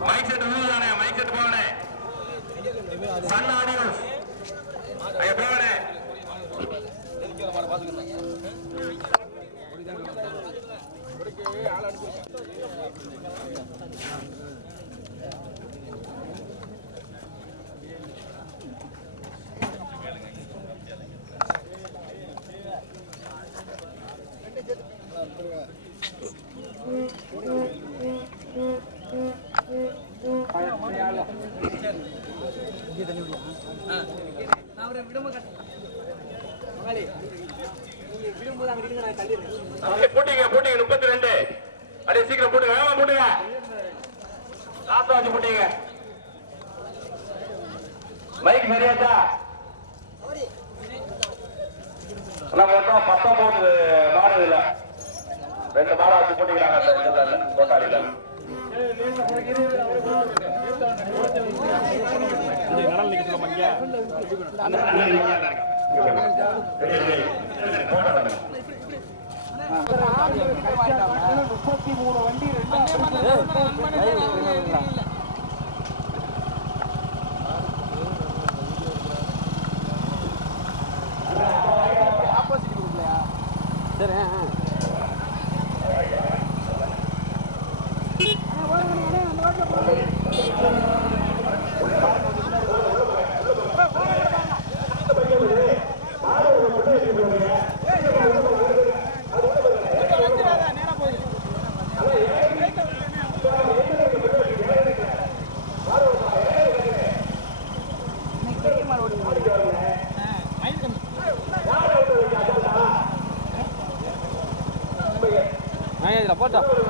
Mic set ஊதுதானே mic set போகணே Sun Audios ஐயா போகணே முப்பத்தி மூணு வண்டி ரெண்டு What the?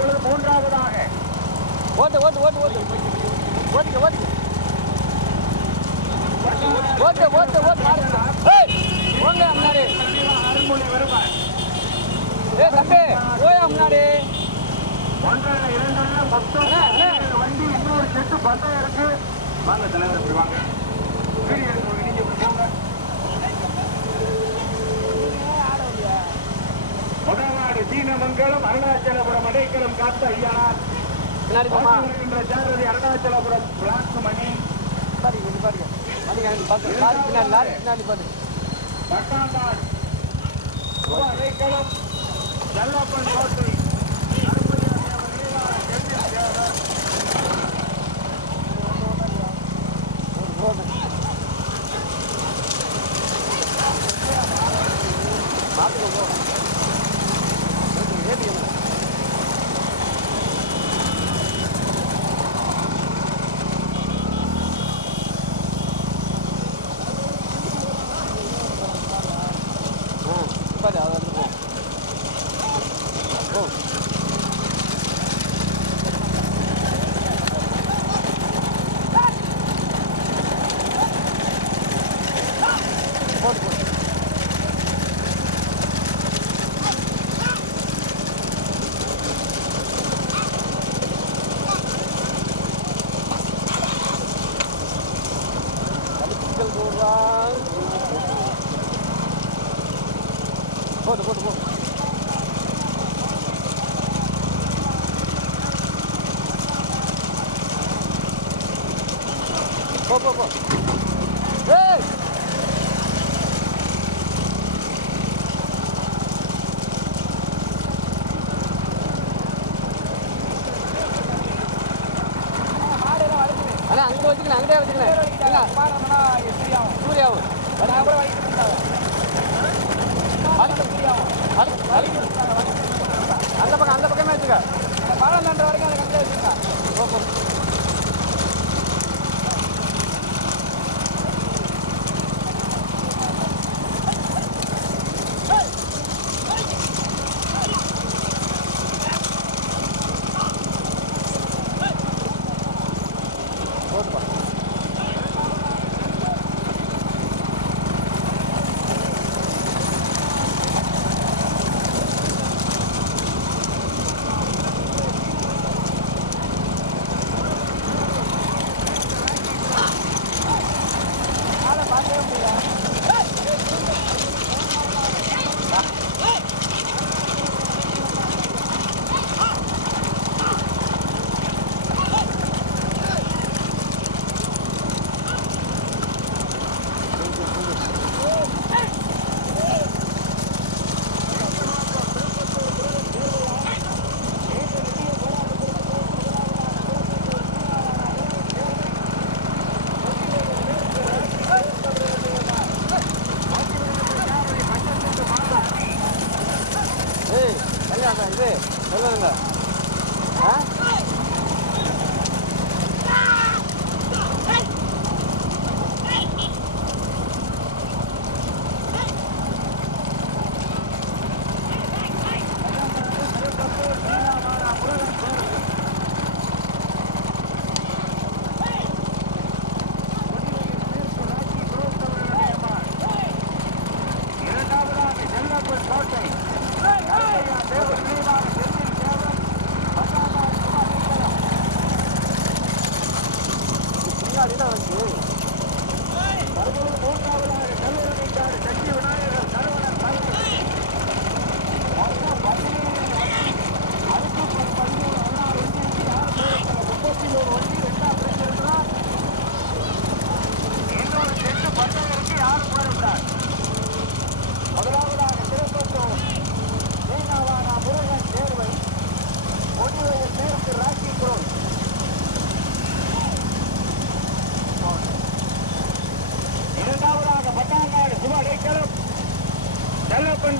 தற்பொழுது மூன்றாவதாக. ஓட்டு ஓட்டு ஓட்டு ஓட்டு. ஓட்டுங்க ஓட்டு ஓட்டு ஓட்டு போங்க முன்னாடி ஏய் தம்பி போயா முன்னாடி ஒன்றரை இரண்டரை மொத்தம் வண்டி இன்னொரு செட்டு பந்தம் இருக்கு. வாங்க தலைவர் இப்படி வாங்க. எடுக்கணும் போங்க. Deenamangalam Arunachalapuram Adaikalam Katha Ayyanar Sarathi Arunachalapuram. Block Mani Pattambadu. Adaikalam. Nallappan Kottai. Thank you. அங்கே வச்சுக்கணும் அங்கேயே வச்சுக்கணும் சூர்யாவும் அந்த பக்கம் அந்த பக்கமே வச்சுக்க போ, போ. போட்டுப்பா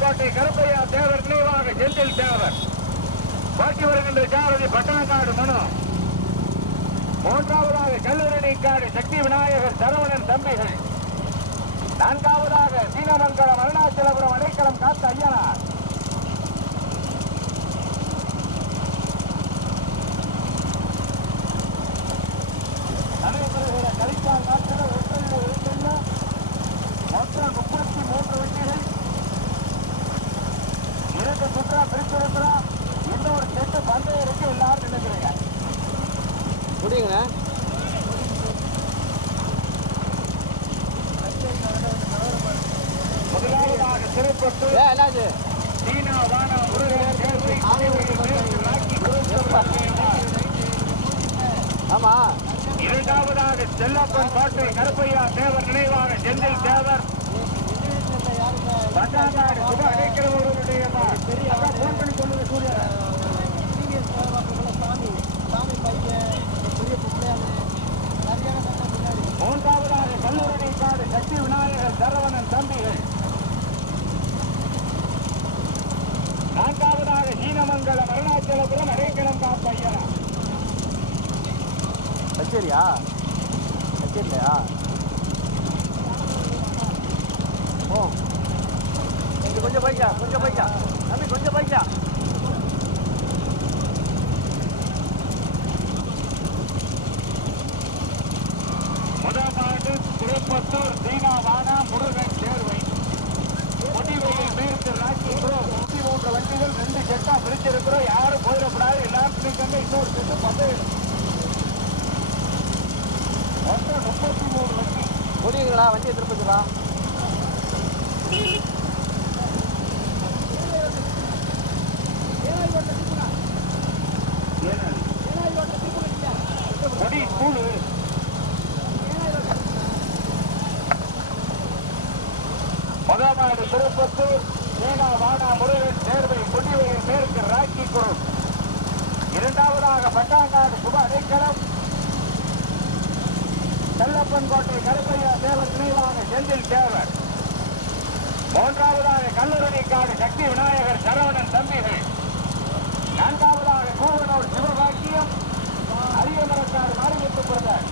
செல்லப்பன்கோட்டை கருப்பையா தேவர் நினைவாக செந்தில் தேவர். பாக்கி வருகின்ற ஜாரதி பட்டணக்காடு மனு. மூன்றாவதாக கல்லூரணிக்காடு சக்தி விநாயகர் சரவணன் தம்பிகள். நான்காவதாக சீனமங்கலம் அருணாச்சலபுரம் அடைக்கலம் காத்த ஐயனார். முதலாவதாக திருப்பத்து ஏ என்னாச்சு? சீனா வானா முருகன் சேர்வை ஆமா. இரண்டாவதாக செல்லப்பன் பாட்டை கருப்பையா தேவர் நினைவாக செந்தில் தேவர். பட்டாங்காடு சுப அடைக்கிறவர்களுடைய போன் பண்ணி சொல்லுங்க சூர்யா. மூன்றாவதாக கல்லூரணி காடு சக்தி விநாயகர் சரவணன் தம்பிகள். நான்காவதாக சீனமங்கலம் அருணாச்சலபுரம் அடைக்கலம் காப்பையா கச்சேரியா? கச்சேரிலையா ஓ. கொஞ்சம் பைக்கா கொஞ்சம் பைக்கா தம்பி கொஞ்சம் பைக்கா முதல் மாடு திருப்பத்தூர் சீனா வானா முருகன் சேர்வை முடிவையில் மேற்கு ராக்கி ப்ரோ நூற்றி மூன்று வண்டிகள் ரெண்டு செட்டா பிரிச்சிருக்கிறோம் யாரும் போயிடக்கூடாது எல்லாரும் பிடிக்கங்க இன்னொரு செட்டு பந்தயம் மொத்தம் முப்பத்தி மூணு வண்டி முடியுங்களா வண்டியை திருப்பிச்சுடா முதலாவது திருப்பத்தூர் மீனா வானா முருகன் சேர்வை கொடிவையில் மேற்கு ராக்கி குரு. இரண்டாவதாக பட்டாங்காடு சுப அடைக்கலம் செல்லப்பன் கோட்டை கருப்பையா தேவர் நினைவாக செந்தில் தேவர் மூன்றாவதாக கல்லூரிக்காடு சக்தி விநாயகர் சரவணன் தம்பிகள். நான்காவதாக கூவனூர் சிவபாக்கியம். அரியமரக்காடு மாரிமுத்து பிரதர்.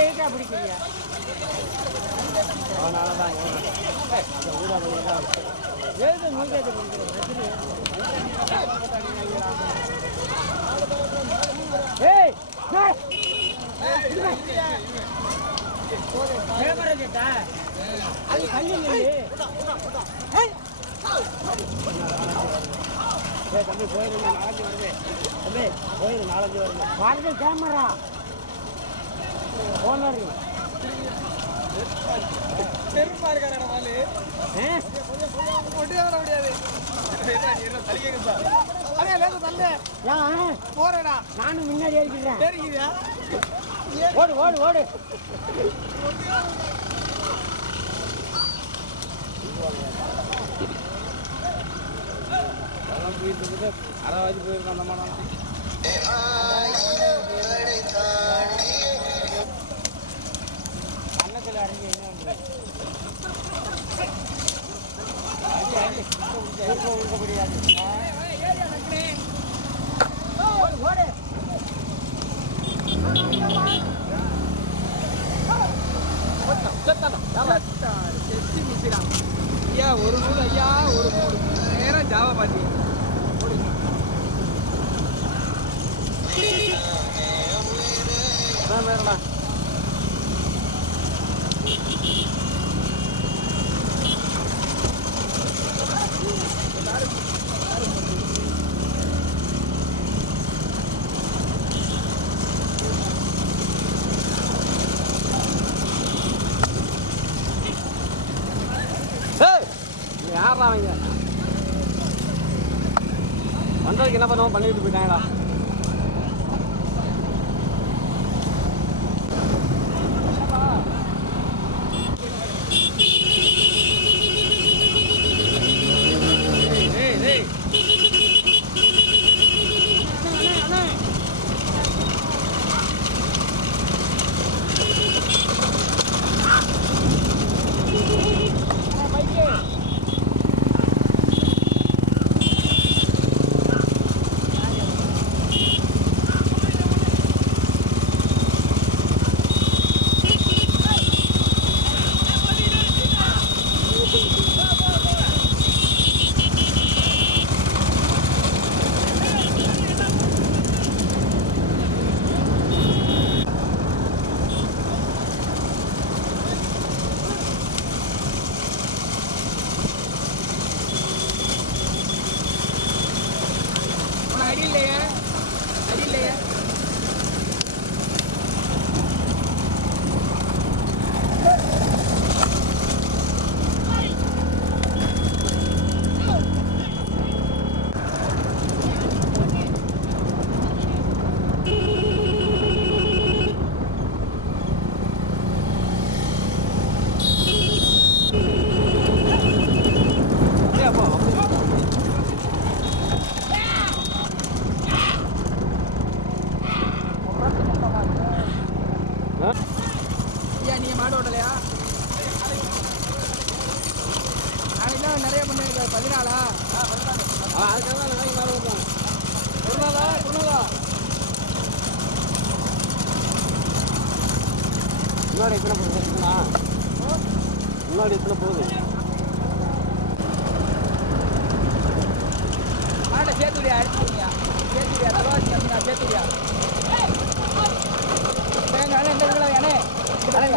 எதுக்கா பிடிக்கிறீங்க அதனால தான் எழுது மூக்கேட்ட ஏய் கேட்டா? அது கண்ணு ஏய். தம்பி போயிரு நாலஞ்சு வருது. தம்பி போயிரு நாலஞ்சு வருது. வருது கேமரா ஓனர் பெருமா இருக்காரு மாலு கொண்டு வர முடியாது போறேடா. நானும் முன்னாடி இருக்கிறேன் தெரியுதா ஓடு ஓடு ஓடு அதெல்லாம் போயிட்டு இருக்குது போயிருக்கோம் அந்த மாடம் ஒரு நூல் ஐயா ஒரு நூல் நேரம் ஜாவா பாட்டி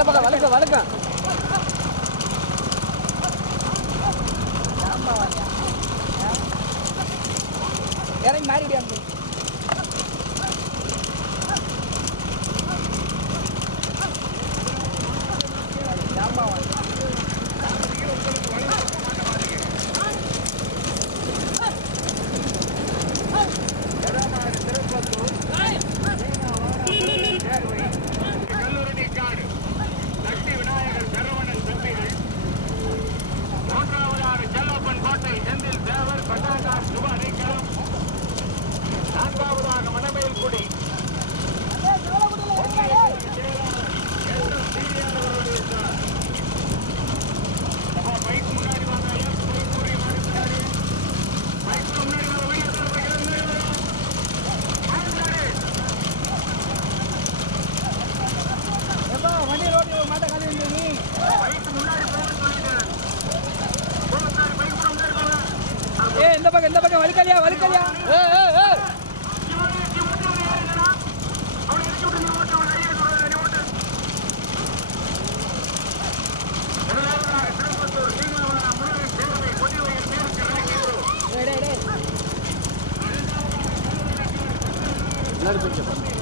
பக்கம் வளர்க்க வளர்க்க இறங்கி மாறிடியா なると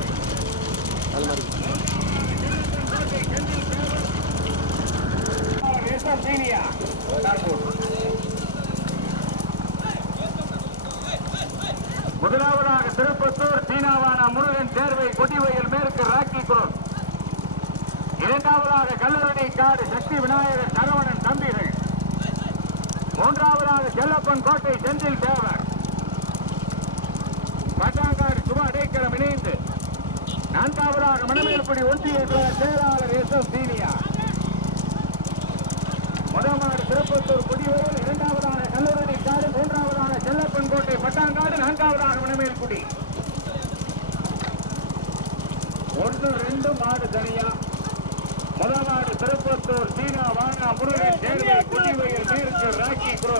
நான்காவதாக வினமேல்குடி ஒன்று ரெண்டு மாடு தனியா. முதல் மாடு திருப்பத்தூர் சீனா வானா முருகன் தேர்தல் குடிவயல் வீருக்கு ராக்கி குரோ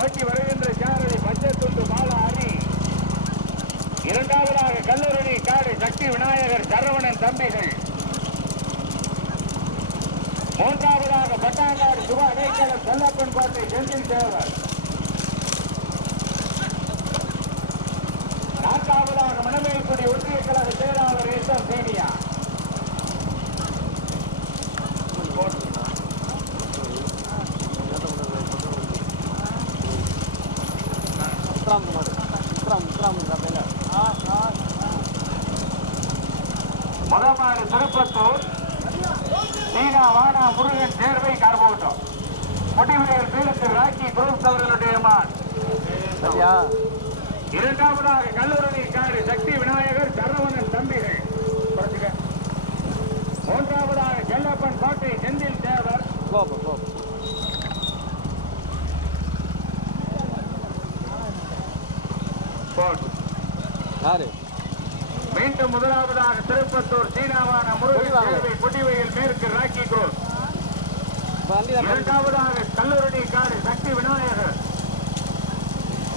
ஓட்டி வருகின்ற சாரணி பஞ்சத்துண்டு மாலா அணி இரண்டாவதாக கல்லூரணி காடு சக்தி விநாயகர் சரவணன் தம்பிகள். மூன்றாவதாக பட்டாங்காடு சுபா அடைக்கலம் செல்லப்பன் செந்தில் தேவர். Tanzânia. யாரு? மீண்டும் முதலாவதாக திருப்பத்தூர் சீனாவான முருகன் புடிவையில் மேற்கு ராக்கி குரோஸ் இரண்டாவதாக கல்லூரணி காடு சக்தி விநாயகர்.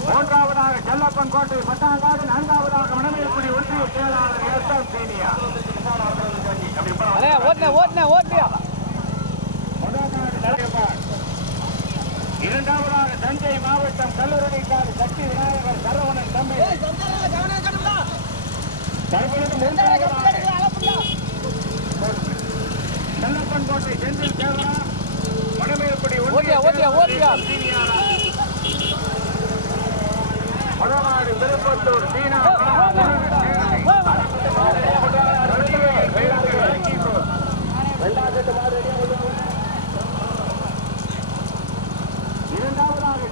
மூன்றாவதாக செல்லப்பன் கோட்டை பத்தாங்காடு நான்காவதாக மணமேற்குடி ஒன்றிய செயலாளர் எஸ் எம் சீனியா. ஓட்டின ஓட்டின ஓட்டியா இரண்டாவதாக தஞ்சை மாவட்டம் கல்லூரிக்காடு சக்தி விநாயகர் சரவணன் தம்பி தற்பொழுது செல்லப்பன் கோட்டை செந்தில் தேவரா வடமேற்படி வடநாடு திருப்பத்தூர் சீனா வெள்ளாட்டு மாறு